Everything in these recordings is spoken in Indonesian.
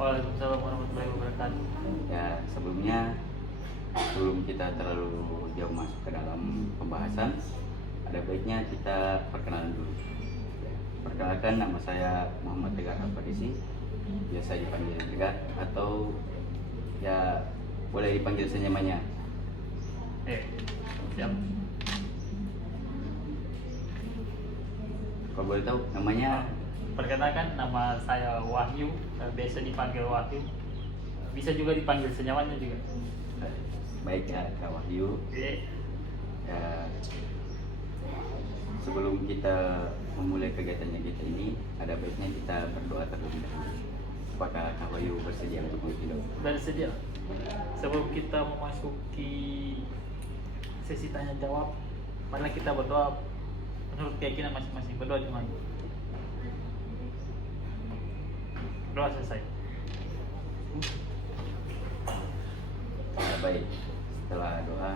Waalaikumsalam warahmatullahi wabarakatuh. Ya, sebelum kita terlalu jauh masuk ke dalam pembahasan, ada baiknya kita perkenalan dulu. Ya, perkenalkan, nama saya Muhammad Tegar Al-Fadisi, biasa dipanggil Tegar atau ya boleh dipanggil senyamannya. Siap. Kalau boleh tahu namanya? Perkenalkan, nama saya Wahyu, biasa dipanggil Wahyu. Bisa juga dipanggil senyamannya juga. Baik ya, Kak Wahyu. Oke. Ya, sebelum kita memulai kegiatannya kita ini, ada baiknya kita berdoa terlebih dahulu. Apakah Kak Wahyu bersedia untuk berdoa? Bersedia. Sebelum kita memasuki sesi tanya jawab, marilah kita berdoa menurut keyakinan masing-masing. Berdoa dimana? Doa selesai. Ya, baik, setelah doa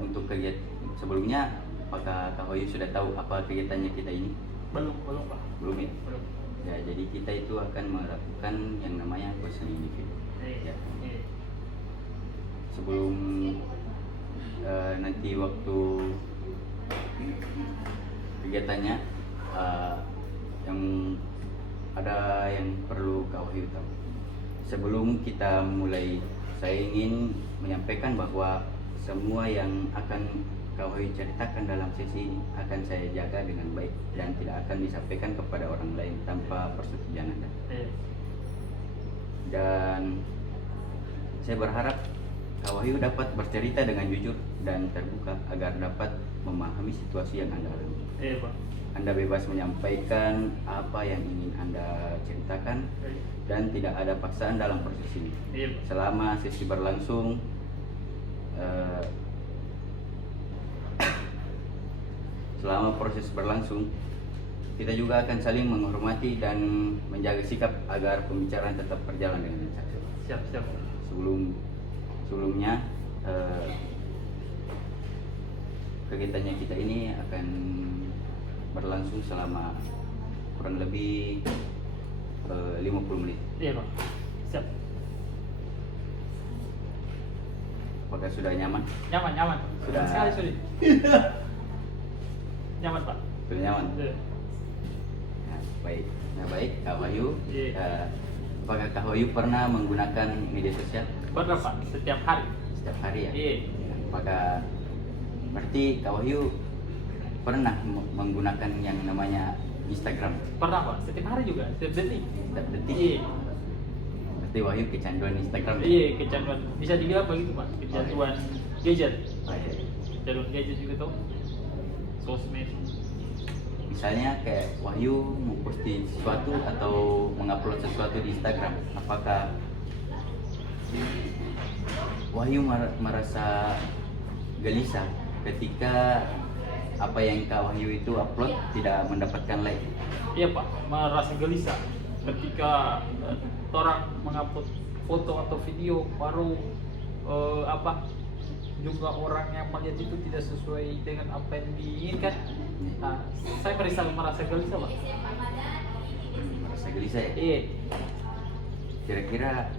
untuk kegiatan sebelumnya, apakah Kak Wahyu sudah tahu apa kegiatannya kita ini? Belum Pak. Belum ya? Belum. Ya, jadi kita itu akan melakukan yang namanya questioning individu. Ya. Sebelum nanti waktu kegiatannya, yang ada yang perlu Kak Wahyu tahu. Sebelum kita mulai, saya ingin menyampaikan bahwa semua yang akan Kak Wahyu ceritakan dalam sesi ini akan saya jaga dengan baik dan tidak akan disampaikan kepada orang lain tanpa persetujuan Anda. Dan saya berharap Kak Wahyu dapat bercerita dengan jujur dan terbuka agar dapat memahami situasi yang Anda alami. Pak. Anda bebas menyampaikan apa yang ingin Anda ceritakan dan tidak ada paksaan dalam proses ini. Selama sesi berlangsung, selama proses berlangsung, kita juga akan saling menghormati dan menjaga sikap agar pembicaraan tetap berjalan dengan lancar. Siap. Sebelumnya, kegiatannya kita ini akan berlangsung selama kurang lebih 50 menit. Iya Pak. Siap. Apakah sudah nyaman? Nyaman. Sudah. Sekali sudah. Nyaman Pak. Sudah nyaman? Iya. Nah, baik Kak Wahyu. Iya. Apakah Kak Wahyu pernah menggunakan media sosial? Pernah Pak, setiap hari. Setiap hari ya? Iya. Apakah berarti Kak Wahyu pernah menggunakan yang namanya Instagram? Pernah Pak, setiap hari juga, setiap detik. Setiap detik? Iya. Berarti Wahyu kecanduan Instagram ya? Iya, kecanduan. Bisa dibilang begitu Pak, kecanduan gadget. Oh, iya. Kecanduan gadget juga tuh. Sosmed. Misalnya kayak Wahyu memposting sesuatu atau mengupload sesuatu di Instagram, apakah Wahyu merasa gelisah ketika apa yang Kak Wahyu itu upload tidak mendapatkan like? Iya Pak, merasa gelisah ketika orang mengupload foto atau video baru jumlah orang yang melihat itu tidak sesuai dengan apa yang diinginkan. Nah, saya merasa gelisah Pak. Merasa gelisah ya? Iya. Kira-kira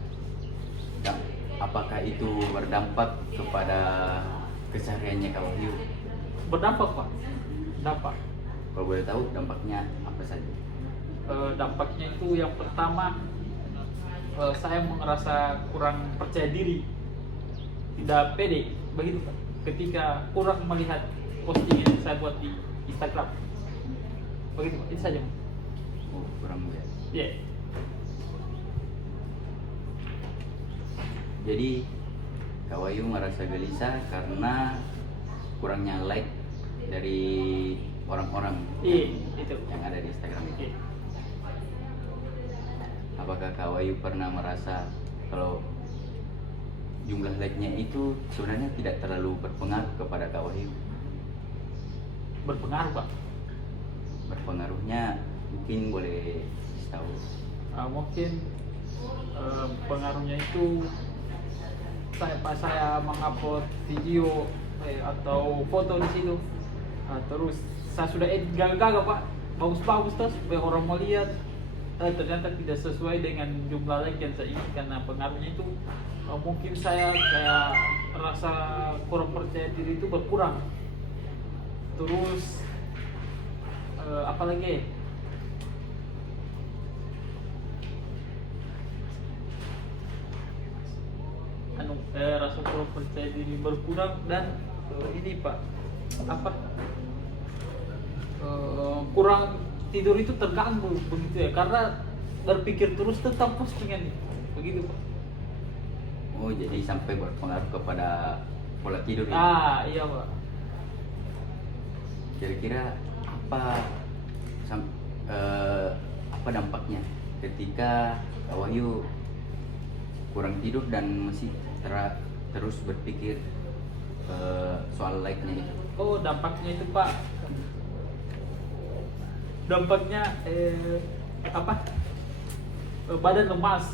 apakah itu berdampak kepada kesehariannya Kak Wahyu? Berdampak Pak. Dampak. Kalau boleh tahu dampaknya apa saja? Dampaknya itu yang pertama, saya merasa kurang percaya diri, tidak pede, begitu Pak. Ketika kurang melihat postingan yang saya buat di Instagram, begitu Pak. Itu saja. Oh, kurang melihat. Iya. Jadi Kak Wahyu merasa gelisah karena kurangnya like dari orang-orang Itu yang ada di Instagram itu. Iya. Apakah Kak Wahyu pernah merasa kalau jumlah like-nya itu sebenarnya tidak terlalu berpengaruh kepada Kak Wahyu? Berpengaruh Pak. Berpengaruhnya mungkin boleh tahu? Mungkin pengaruhnya itu pas saya mengupload video atau foto di situ, terus saya sudah edit gagal Pak, bagus-bagus tuh supaya orang mau lihat. Ternyata tidak sesuai dengan jumlah like yang saya inginkan. Nah, pengaruhnya itu mungkin saya kayak rasa kurang percaya diri itu berkurang. Terus apa lagi? Rasa kurang percaya diri berkurang dan ini Pak, apa? Kurang tidur itu terganggu begitu ya, karena berpikir terus tentang postingan itu, begitu Pak. Oh, jadi sampai berpengaruh kepada pola tidur ya? Iya Pak. Kira-kira apa dampaknya ketika Kak Wahyu kurang tidur dan masih terus berpikir soal like-nya itu? Oh, dampaknya itu Pak, dampaknya badan lemas,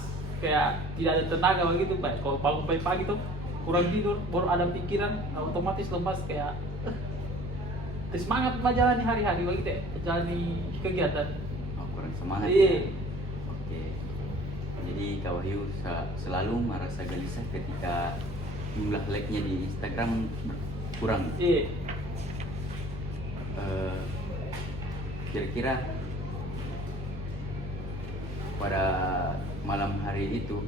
kayak tidak ada tenaga begitu Pak. Kalau bangun pagi-pagi tuh kurang tidur, baru ada pikiran, otomatis lemas, kayak semangat menjalani hari-hari begitu ya, menjalani kegiatan. Oh, kurang semangat. Iya. Oke. Jadi Kak Wahyu selalu merasa gelisah ketika jumlah like-nya di Instagram kurang. Iya. Kira-kira pada malam hari itu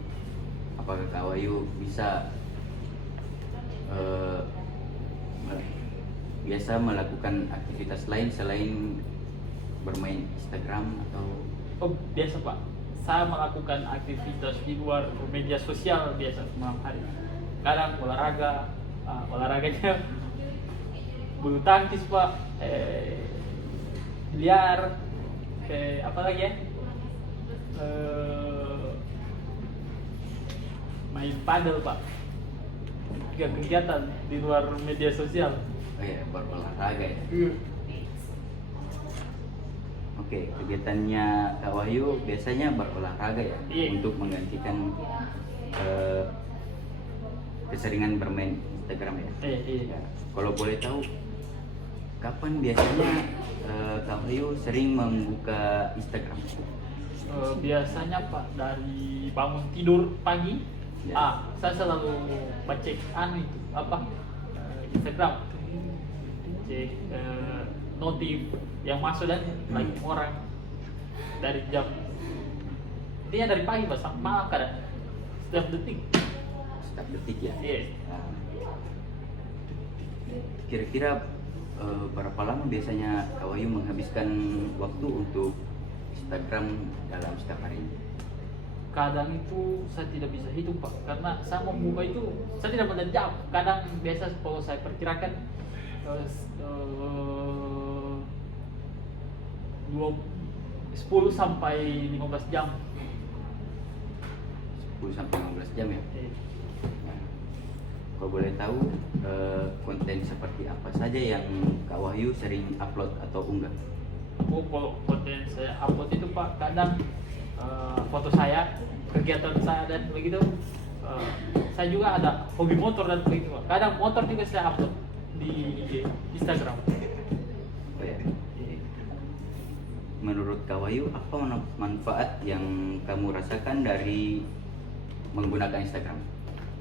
apakah Kak Wahyu bisa biasa melakukan aktivitas lain selain bermain Instagram atau? Oh, biasa Pak, saya melakukan aktivitas di luar media sosial biasa malam hari. Kadang olahraganya bulu tangkis Pak, biliar, apa lagi ya, main padel Pak. Kegiatan di luar media sosial. Oh ya, berolahraga ya. Oke, kegiatannya Kak Wahyu biasanya berolahraga ya, Iya. untuk menggantikan keseringan bermain Instagram ya. Iya. Kalau boleh tahu, kapan biasanya Kak Wahyu sering membuka Instagram? Biasanya Pak, dari bangun tidur pagi, Ya. saya selalu cek Instagram, cek notif yang masuk dan lagi orang dari jam, intinya dari pagi Pak sampai malam, kadang setiap detik. Setiap detik ya. Iya. Nah, kira-kira berapa lama biasanya Kak Wahyu menghabiskan waktu untuk Instagram dalam setiap hari? Kadang itu saya tidak bisa hitung Pak, karena saya membuka itu saya tidak melihat jam. Kadang biasa kalau saya perkirakan 10 sampai 15 jam. 10 sampai 15 jam ya. Eh, Nah, kalau boleh tahu konten seperti apa saja yang Kak Wahyu sering upload atau unggah? kalau konten saya upload itu Pak, kadang foto saya, kegiatan saya dan begitu. Saya juga ada hobi motor dan begitu Pak. Kadang motor juga saya upload di Instagram. Oh ya. Menurut Kak Wahyu, apa manfaat yang kamu rasakan dari menggunakan Instagram?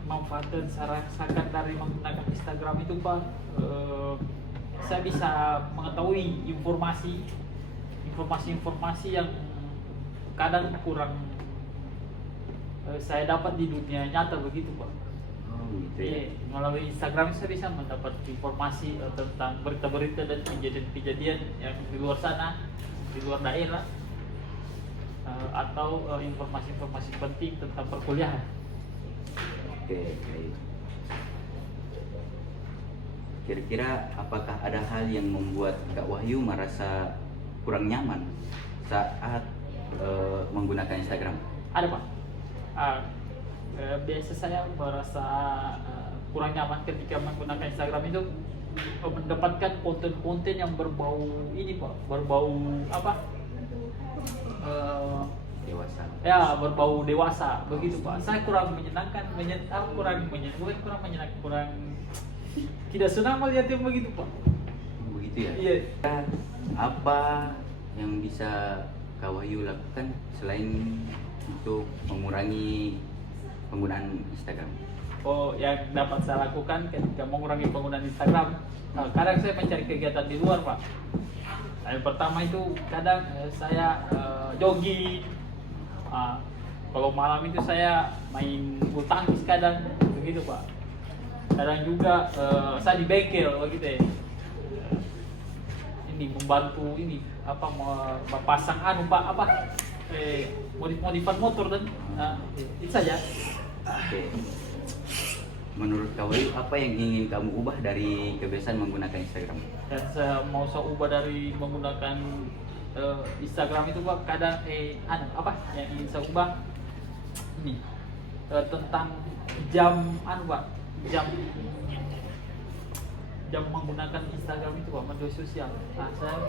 Manfaat yang saya rasakan dari menggunakan Instagram itu Pak, saya bisa mengetahui informasi yang kadang kurang saya dapat di dunia nyata begitu Pak. Oh gitu ya. Melalui Instagram saya bisa mendapat informasi tentang berita-berita dan kejadian-kejadian yang di luar sana, di luar daerah, atau informasi-informasi penting tentang perkuliahan. Oke, baik. Kira-kira apakah ada hal yang membuat Kak Wahyu merasa kurang nyaman saat menggunakan Instagram? Ada Pak. Biasa saya merasa kurang nyaman ketika menggunakan Instagram itu, mendapatkan konten-konten yang berbau ini Pak, berbau apa? Dewasa. Ya, berbau dewasa begitu Pak. Saya kurang menyenangkan, kurang tidak senang melihat yang begitu Pak. Begitu ya. Iya. Apa yang bisa Kak Wahyu lakukan selain untuk mengurangi penggunaan Instagram? Oh, yang dapat saya lakukan ketika mengurangi penggunaan Instagram, kadang saya mencari kegiatan di luar, Pak. Yang pertama itu kadang saya jogging. Kalau malam itu saya main bulu tangkis kadang, begitu, Pak. Kadang juga saya di bengkel begitu ya. Ini membantu ini apa pasang Pak modif-modifan motor dan itu saja. Oke. Menurut Kak Wahyu, apa yang ingin kamu ubah dari kebiasaan menggunakan Instagram? Dan saya saya ubah dari menggunakan Instagram itu, Pak, kadang apa yang ingin saya ubah ini tentang jam Pak, jam menggunakan Instagram itu, Pak, media sosial. Nah, saya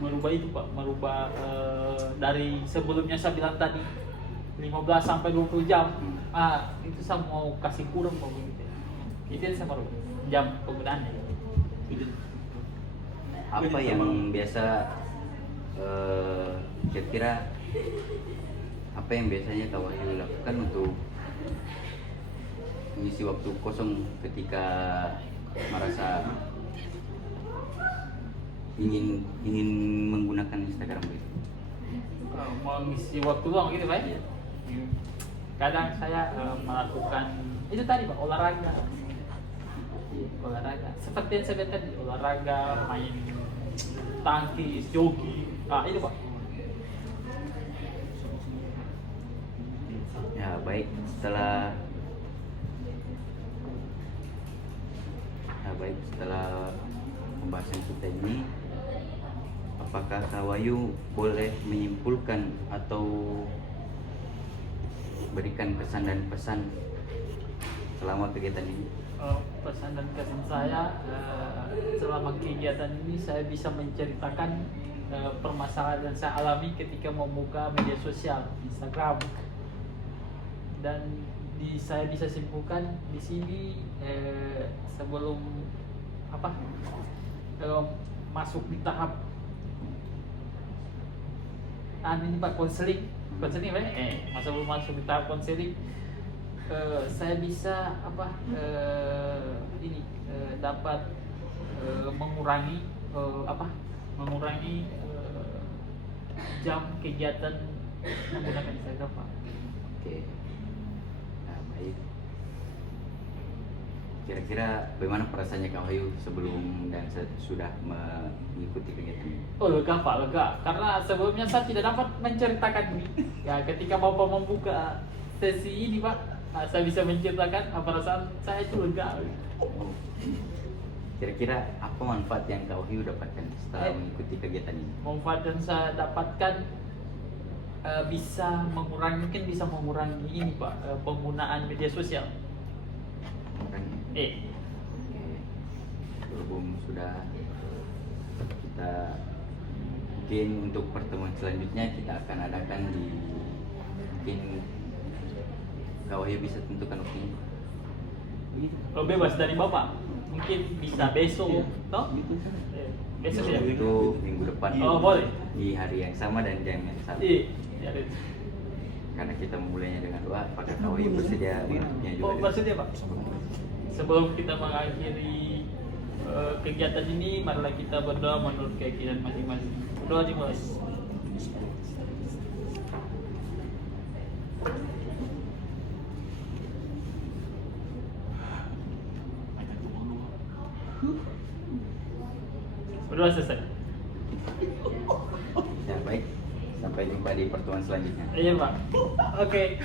merubah itu, Pak, dari sebelumnya saya bilang tadi 15 sampai 20 jam. Itu saya mau kasih kurang, Pak, begitu. Itu yang saya merubah jam penggunaannya. Apa yang biasa kira-kira apa yang biasanya Kak Wahyu lakukan untuk mengisi waktu kosong ketika merasa ingin menggunakan Instagram gitu? Mengisi waktu luang gitu, Pak. Kadang saya melakukan itu tadi, Pak, olahraga. Seperti yang saya bilang tadi, olahraga, main tangkis, jogging. Itu, Pak. Ya, baik, setelah pembahasan kita ini, apakah Kak Wahyu boleh menyimpulkan atau berikan pesan dan pesan selama kegiatan ini? Pesan dan kesan saya selama kegiatan ini, saya bisa menceritakan permasalahan yang saya alami ketika membuka media sosial Instagram. Dan saya bisa simpulkan di sini sebelum masuk di tahap ini, Pak, konseling sebelum masuk di tahap konseling, saya bisa dapat mengurangi jam kegiatan menggunakan Instagram, Pak. Oke. Nah, baik. Kira-kira bagaimana perasaannya Kak Wahyu sebelum dan sudah mengikuti kegiatan ini? Oh, lega, Pak, lega. Karena sebelumnya saya tidak dapat menceritakan ini. Ya, ketika Bapak membuka sesi ini, Pak, saya bisa menceritakan perasaan saya itu lega. Kira-kira apa manfaat yang Kak Wahyu dapatkan setelah mengikuti kegiatan ini? Manfaat yang saya dapatkan bisa mengurangi ini, Pak, penggunaan media sosial. Oke. Berhubung sudah, kita mungkin untuk pertemuan selanjutnya kita akan adakan mungkin Kak Wahyu bisa tentukan waktunya. Kalau bebas dari Bapak, mungkin bisa besok, toh? Besok ya? Itu minggu depan. Oh, boleh. Di hari yang sama dan jam yang sama. Iya. Karena kita memulainya dengan doa, apakah Kak Wahyu bersedia menutupnya juga? Oh, bersedia, Pak. Sebelum kita mengakhiri kegiatan ini, marilah kita berdoa menurut keyakinan masing-masing. Doa dimulai. Berdoa selesai. Ya, baik. Sampai jumpa di pertemuan selanjutnya. Iya, Pak. Oke.